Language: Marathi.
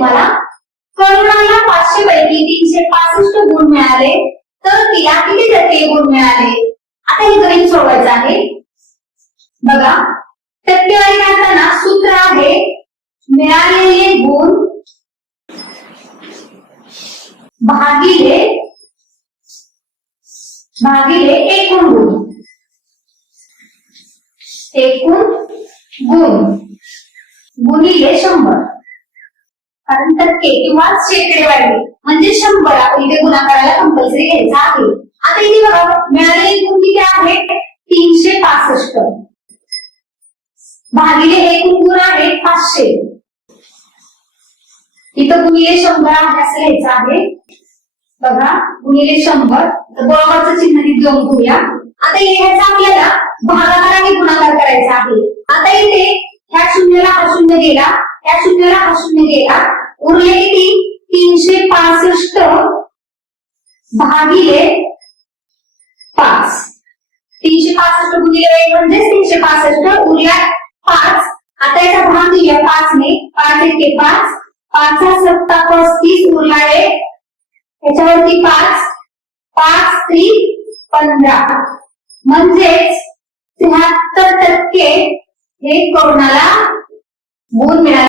तुम्हाला. करुणाला पाचशे पैकी तीनशे पासष्ट गुण मिळाले. तर तिला किती टक्के गुण मिळाले? आता हे गणित सोडवायचं आहे. बघा. टक्केवारी काढताना सूत्र आहे. मिळालेले गुण भागिले भागिले एकूण गुण. एकूण गुण. गुणिले शंभर. कारण टक्के किंवा शेकडेवारी म्हणजे शंभर आपण इथे गुणाकाराला कंपल्सरी घ्यायचा आहे. आता इथे बघा मिळालेली एकूण किती आहे? तीनशे पासष्ट. भागिले एकूण गुण आहे पाचशे. इथं गुणिले शंभर आहे असं घ्यायचं आहे. बघा गुणिले शंभर. बरोबरचं चिन्ह देऊन घेऊया आता लिहायचं आपल्याला भागाकार आणि गुणाकार करायचा आहे. आता इथे ह्या शून्यला हा शून्य गेला. ह्या शून्याला हा शून्य गेला उरले किती तीनशे पासष्ट भागिले पाच. तीनशे पासष्ट गुणिले एक म्हणजे तीनशे पासष्ट. उरल्या पाच. आता याचा भाग दिला पाचने पाच एके पाच. पाच सत्ता पस्तीस. उरला एक. याच्यावरती पाच. पाच त्री पंधरा. म्हणजेच त्र्याहत्तर टक्के हे कोरोनाला गुण मिळाले?